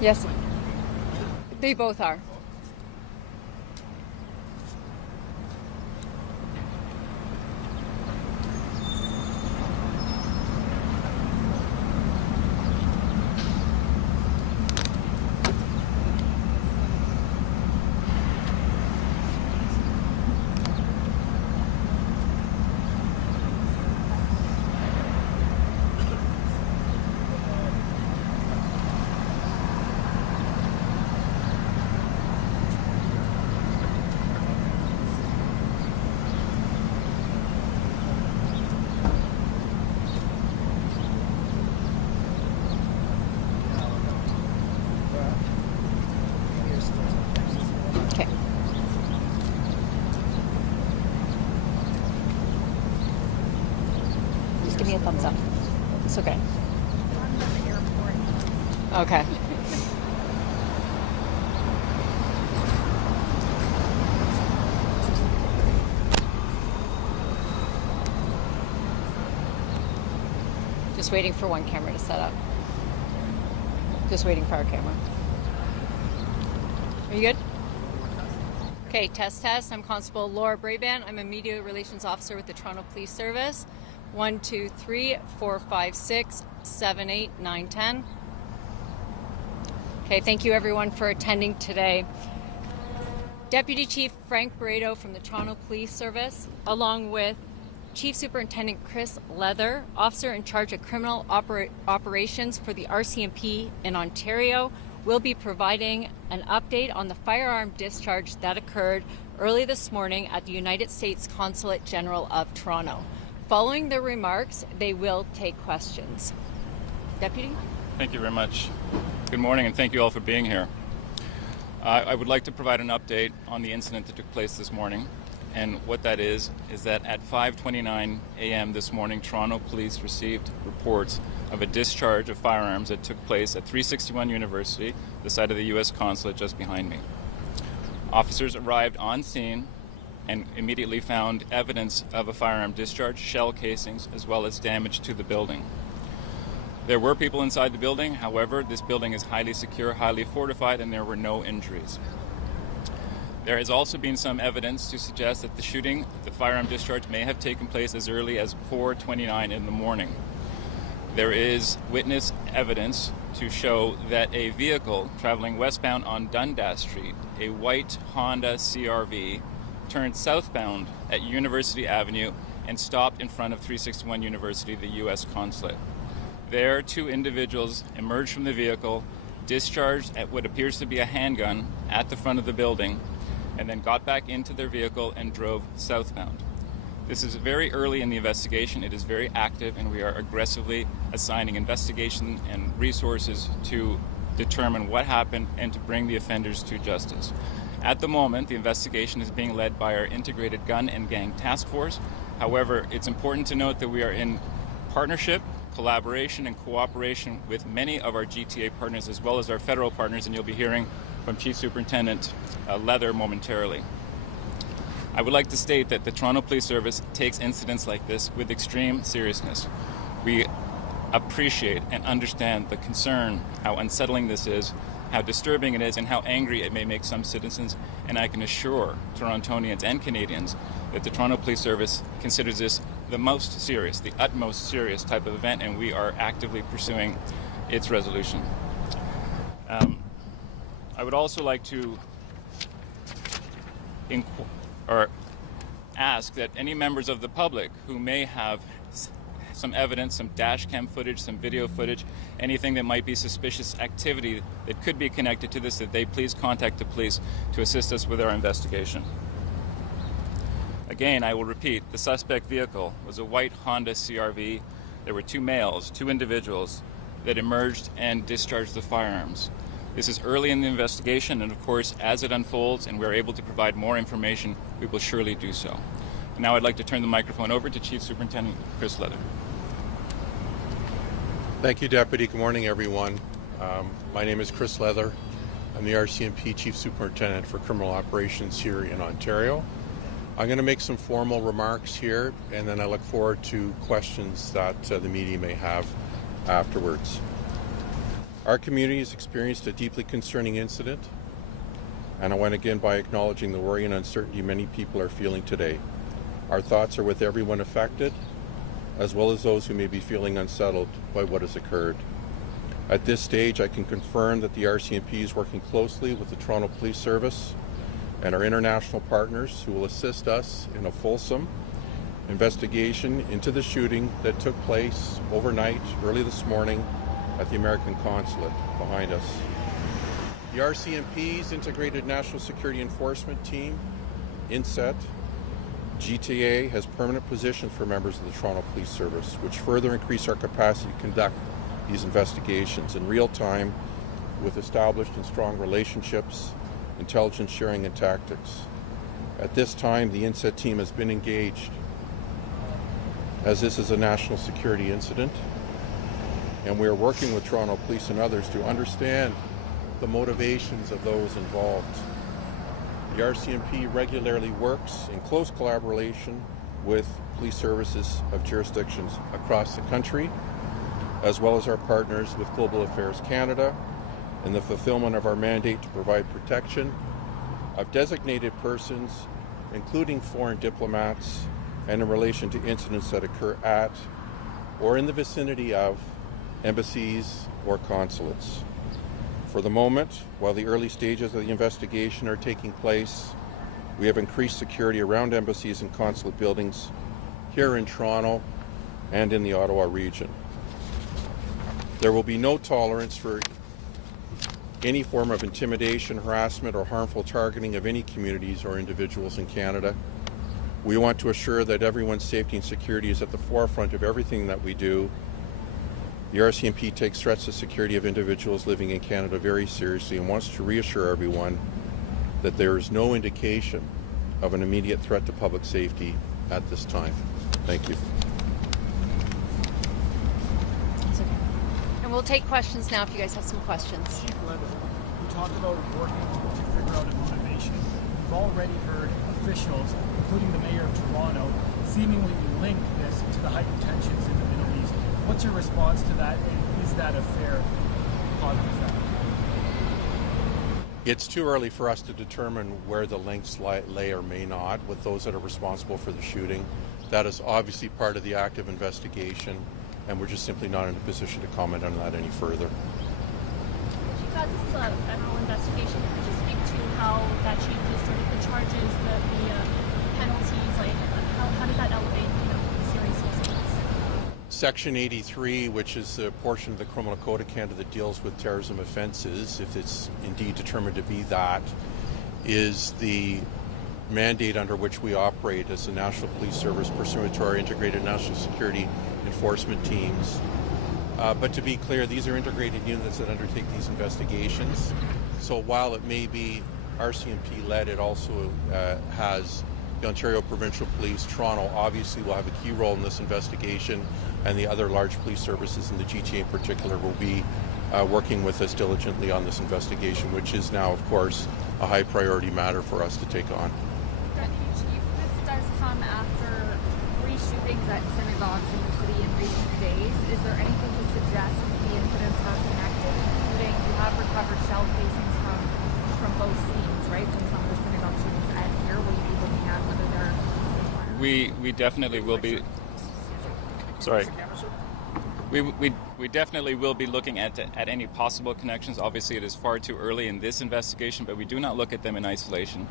Yes, they both are. Okay. Just give me a thumbs up. It's okay. Okay. Just waiting for one camera to set up. Just waiting for our camera. Are you good? Okay, test. I'm Constable Laura Braban. I'm a Media Relations Officer with the Toronto Police Service. 1, 2, 3, 4, 5, 6, 7, 8, 9, 10. Okay, thank you everyone for attending today. Deputy Chief Frank Barreto from the Toronto Police Service, along with Chief Superintendent Chris Leather, Officer in charge of criminal operations for the RCMP in Ontario, will be providing an update on the firearm discharge that occurred early this morning at the United States Consulate General of Toronto. Following their remarks, they will take questions. Deputy? Thank you very much. Good morning, and thank you all for being here. I would like to provide an update on the incident that took place this morning. And what that is that at 5:29 a.m. this morning, Toronto Police received reports of a discharge of firearms that took place at 361 University, the site of the U.S. Consulate just behind me. Officers arrived on scene and immediately found evidence of a firearm discharge, shell casings, as well as damage to the building. There were people inside the building. However, this building is highly secure, highly fortified, and there were no injuries. There has also been some evidence to suggest that the firearm discharge may have taken place as early as 4:29 in the morning. There is witness evidence to show that a vehicle traveling westbound on Dundas Street, a white Honda CRV, turned southbound at University Avenue and stopped in front of 361 University, the U.S. Consulate. There, two individuals emerged from the vehicle, discharged at what appears to be a handgun at the front of the building, and then got back into their vehicle and drove southbound. This is very early in the investigation. It is very active, and we are aggressively assigning investigation and resources to determine what happened and to bring the offenders to justice. At the moment, the investigation is being led by our Integrated Gun and Gang Task Force. However, it's important to note that we are in partnership, collaboration, and cooperation with many of our GTA partners as well as our federal partners, and you'll be hearing from Chief Superintendent Leather momentarily. I would like to state that the Toronto Police Service takes incidents like this with extreme seriousness. We appreciate and understand the concern, how unsettling this is, how disturbing it is, and how angry it may make some citizens, and I can assure Torontonians and Canadians that the Toronto Police Service considers this the most serious, the utmost serious type of event, and we are actively pursuing its resolution. I would also like to ask that any members of the public who may have some evidence, some dash cam footage, some video footage, anything that might be suspicious activity that could be connected to this, that they please contact the police to assist us with our investigation. Again, I will repeat, the suspect vehicle was a white Honda CRV. There were two males, two individuals that emerged and discharged the firearms. This is early in the investigation, and of course, as it unfolds and we're able to provide more information, we will surely do so. Now I'd like to turn the microphone over to Chief Superintendent Chris Leather. Thank you, Deputy. Good morning, everyone. My name is Chris Leather. I'm the RCMP Chief Superintendent for Criminal Operations here in Ontario. I'm going to make some formal remarks here, and then I look forward to questions that the media may have afterwards. Our community has experienced a deeply concerning incident, and I want to begin by acknowledging the worry and uncertainty many people are feeling today. Our thoughts are with everyone affected, as well as those who may be feeling unsettled by what has occurred. At this stage, I can confirm that the RCMP is working closely with the Toronto Police Service and our international partners who will assist us in a fulsome investigation into the shooting that took place overnight, early this morning, at the American Consulate behind us. The RCMP's Integrated National Security Enforcement Team, INSET, GTA, has permanent positions for members of the Toronto Police Service, which further increase our capacity to conduct these investigations in real time with established and strong relationships, intelligence sharing, and tactics. At this time, the INSET team has been engaged, as this is a national security incident, and we are working with Toronto Police and others to understand the motivations of those involved. The RCMP regularly works in close collaboration with police services of jurisdictions across the country, as well as our partners with Global Affairs Canada, in the fulfillment of our mandate to provide protection of designated persons, including foreign diplomats, and in relation to incidents that occur at or in the vicinity of embassies or consulates. For the moment, while the early stages of the investigation are taking place, we have increased security around embassies and consulate buildings here in Toronto and in the Ottawa region. There will be no tolerance for any form of intimidation, harassment, or harmful targeting of any communities or individuals in Canada. We want to assure that everyone's safety and security is at the forefront of everything that we do. The RCMP takes threats to security of individuals living in Canada very seriously and wants to reassure everyone that there is no indication of an immediate threat to public safety at this time. Thank you. And we'll take questions now if you guys have some questions. Chief Leather, you talked about working to figure out a motivation. We've already heard officials, including the mayor of Toronto, seemingly link this to the heightened tensions in the Middle East. What's your response to that, and is that a fair positive fact? It's too early for us to determine where the links lay or may not with those that are responsible for the shooting. That is obviously part of the active investigation, and we're just simply not in a position to comment on that any further. Chief, as this is a federal investigation, could you speak to how that changes sort of the charges, the penalties, like how does that elevate, the seriousness of this? Section 83, which is the portion of the Criminal Code of Canada that deals with terrorism offences, if it's indeed determined to be that, is the mandate under which we operate as the National Police Service pursuant to our integrated national security enforcement teams. But to be clear, these are integrated units that undertake these investigations. So while it may be RCMP-led, it also has the Ontario Provincial Police. Toronto obviously will have a key role in this investigation, and the other large police services in the GTA in particular will be working with us diligently on this investigation, which is now, of course, a high priority matter for us to take on. Deputy Chief, this does come after 3 shootings at synagogues in the city in recent days. Is there anything to suggest that the incidents are connected, including you have recovered shell casings from both scenes, right, from some of the synagogue shootings at here? Will you be looking at whether they're same? We definitely will be. Sorry. We definitely will be looking at any possible connections. Obviously, it is far too early in this investigation, but we do not look at them in isolation.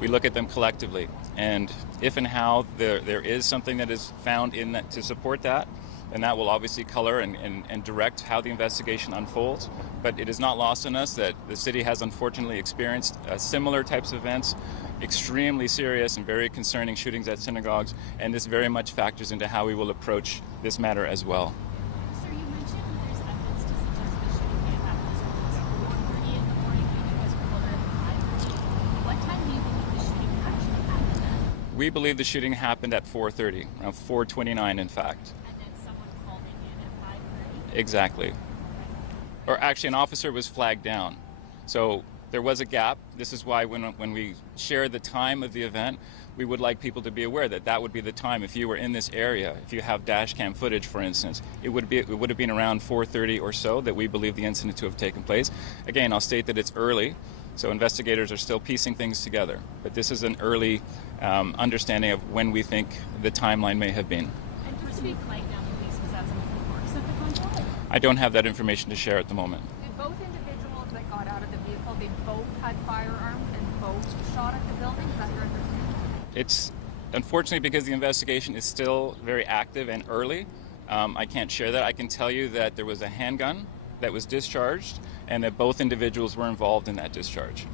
We look at them collectively, and if and how there is something that is found in that to support that, then that will obviously color and direct how the investigation unfolds. But it is not lost on us that the city has unfortunately experienced similar types of events, extremely serious and very concerning shootings at synagogues, and this very much factors into how we will approach this matter as well. Sir, you mentioned there's evidence to suggest the shooting may have happened at 4:30 in the morning, when you guys were called at 5:30. What time do you believe the shooting actually happened at? We believe the shooting happened at 4:30, around 4:29 in fact. And then someone called in at 5:30? Exactly. Or actually, an officer was flagged down. So there was a gap. This is why when we share the time of the event, we would like people to be aware that that would be the time. If you were in this area, if you have dash cam footage, for instance, it would have been around 4:30 or so that we believe the incident to have taken place. Again, I'll state that it's early, so investigators are still piecing things together. But this is an early understanding of when we think the timeline may have been. And just to be clear, now police was at some of the works at the Consulate? I don't have that information to share at the moment. Did both individuals that got out of the vehicle, they both had firearms and both shot at the building? Is that your understanding? It's unfortunately because the investigation is still very active and early. I can't share that. I can tell you that there was a handgun that was discharged and that both individuals were involved in that discharge.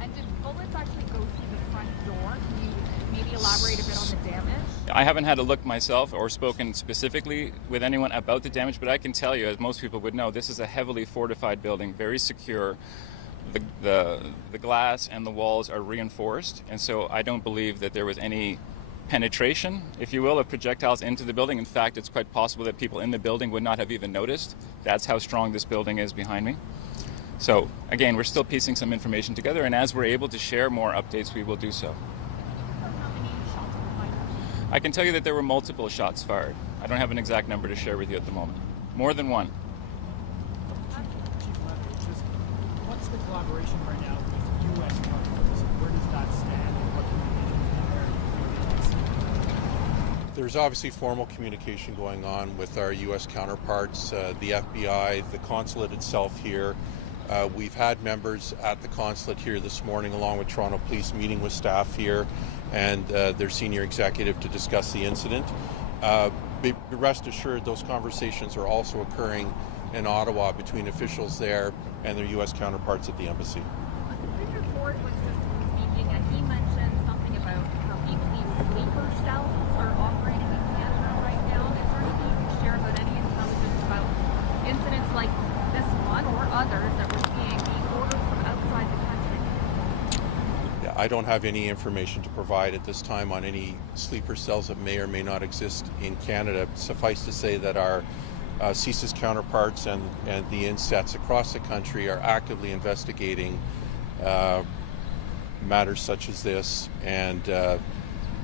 And did bullets actually go through the front door? Can you maybe elaborate a bit on the damage? I haven't had a look myself or spoken specifically with anyone about the damage, but I can tell you, as most people would know, this is a heavily fortified building, very secure. The glass and the walls are reinforced, and so I don't believe that there was any penetration, if you will, of projectiles into the building. In fact, it's quite possible that people in the building would not have even noticed. That's how strong this building is behind me. So again, we're still piecing some information together, and as we're able to share more updates, we will do so. How many shots were fired? I can tell you that there were multiple shots fired. I don't have an exact number to share with you at the moment. More than one. Chief Leather, just what's the collaboration right now with U.S. companies? Where does that stand, and what communication is there? There's obviously formal communication going on with our U.S. counterparts, the FBI, the consulate itself here. We've had members at the consulate here this morning, along with Toronto Police, meeting with staff here and their senior executive to discuss the incident. Be rest assured, those conversations are also occurring in Ottawa between officials there and their U.S. counterparts at the embassy. Premier Ford was just speaking, and he mentioned something about how weekly sleeper cells are operating in Canada right now. Is there anything you can share about any intelligence about incidents like this one or others that we're seeing being ordered from outside the country? Yeah, I don't have any information to provide at this time on any sleeper cells that may or may not exist in Canada. Suffice to say that our CSIS counterparts and the INSETs across the country are actively investigating matters such as this, and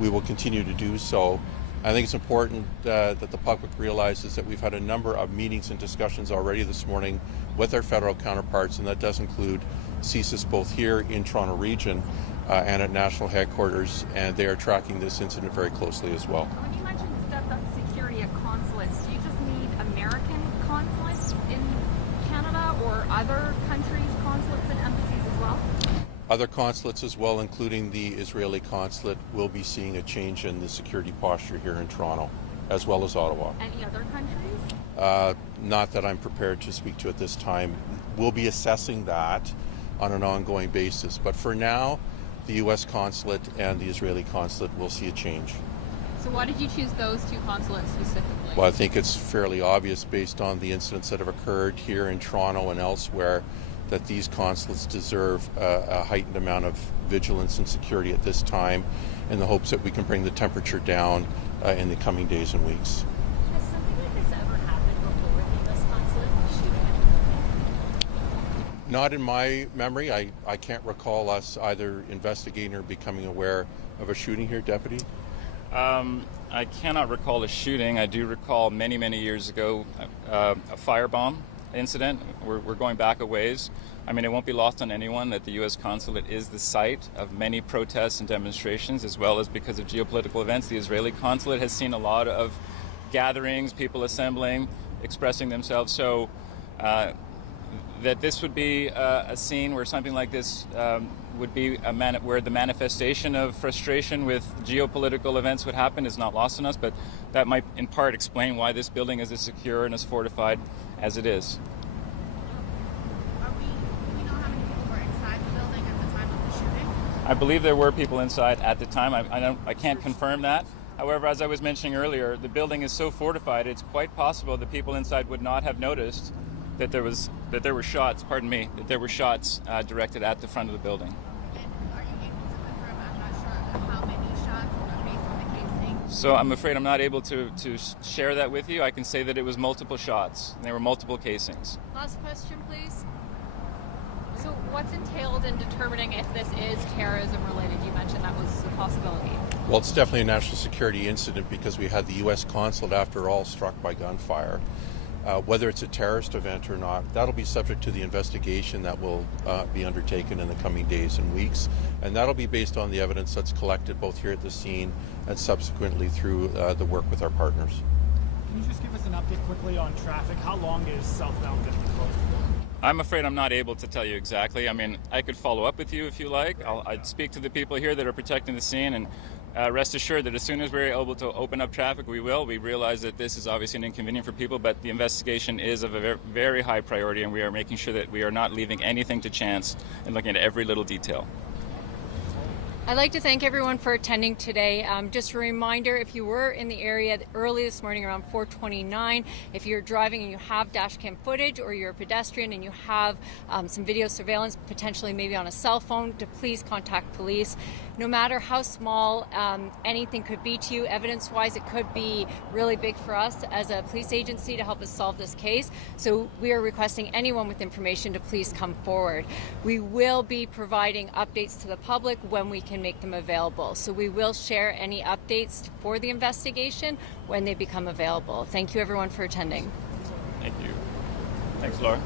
we will continue to do so. I think it's important that the public realizes that we've had a number of meetings and discussions already this morning with our federal counterparts, and that does include CSIS both here in Toronto region and at national headquarters, and they are tracking this incident very closely as well. When you mentioned stepped up security at consulates, do you just need American consulates in Canada or other countries' consulates and embassies as well? Other consulates as well, including the Israeli consulate, will be seeing a change in the security posture here in Toronto, as well as Ottawa. Any other countries? Not that I'm prepared to speak to at this time. We'll be assessing that on an ongoing basis. But for now, the U.S. consulate and the Israeli consulate will see a change. So why did you choose those two consulates specifically? Well, I think it's fairly obvious based on the incidents that have occurred here in Toronto and elsewhere that these consulates deserve a heightened amount of vigilance and security at this time, in the hopes that we can bring the temperature down in the coming days and weeks. Has something like this ever happened before in the U.S. consulate? Shooting? Not in my memory. I can't recall us either investigating or becoming aware of a shooting here, Deputy. I cannot recall a shooting. I do recall many, many years ago a firebomb incident. We're going back a ways. I mean, it won't be lost on anyone that the U.S. consulate is the site of many protests and demonstrations, as well as because of geopolitical events. The Israeli consulate has seen a lot of gatherings, people assembling, expressing themselves. So that this would be a scene where something like this would be where the manifestation of frustration with geopolitical events would happen is not lost on us, but that might in part explain why this building is as secure and as fortified as it is. Do we know how many people were inside the building at the time of the shooting? I believe there were people inside at the time. I can't confirm that. However, as I was mentioning earlier, the building is so fortified, it's quite possible the people inside would not have noticed that there were shots directed at the front of the building. And are you able to confirm, I'm not sure, how many shots based on the casing? So I'm afraid I'm not able to share that with you. I can say that it was multiple shots, and there were multiple casings. Last question, please. So what's entailed in determining if this is terrorism related? You mentioned that was a possibility. Well, it's definitely a national security incident because we had the U.S. Consulate, after all, struck by gunfire. Whether it's a terrorist event or not, that'll be subject to the investigation that will be undertaken in the coming days and weeks. And that'll be based on the evidence that's collected both here at the scene and subsequently through the work with our partners. Can you just give us an update quickly on traffic? How long is southbound going to be closed for? I'm afraid I'm not able to tell you exactly. I mean, I could follow up with you if you like. I'd speak to the people here that are protecting the scene, and rest assured that as soon as we're able to open up traffic, we will. We realize that this is obviously an inconvenience for people, but the investigation is of a very high priority, and we are making sure that we are not leaving anything to chance and looking at every little detail. I'd like to thank everyone for attending today. Just a reminder, if you were in the area early this morning around 4:29, if you're driving and you have dash cam footage, or you're a pedestrian and you have some video surveillance, potentially maybe on a cell phone, to please contact police. No matter how small anything could be to you, evidence-wise, it could be really big for us as a police agency to help us solve this case. So we are requesting anyone with information to please come forward. We will be providing updates to the public when we can make them available. So we will share any updates for the investigation when they become available. Thank you everyone for attending. Thank you. Thanks, Laura.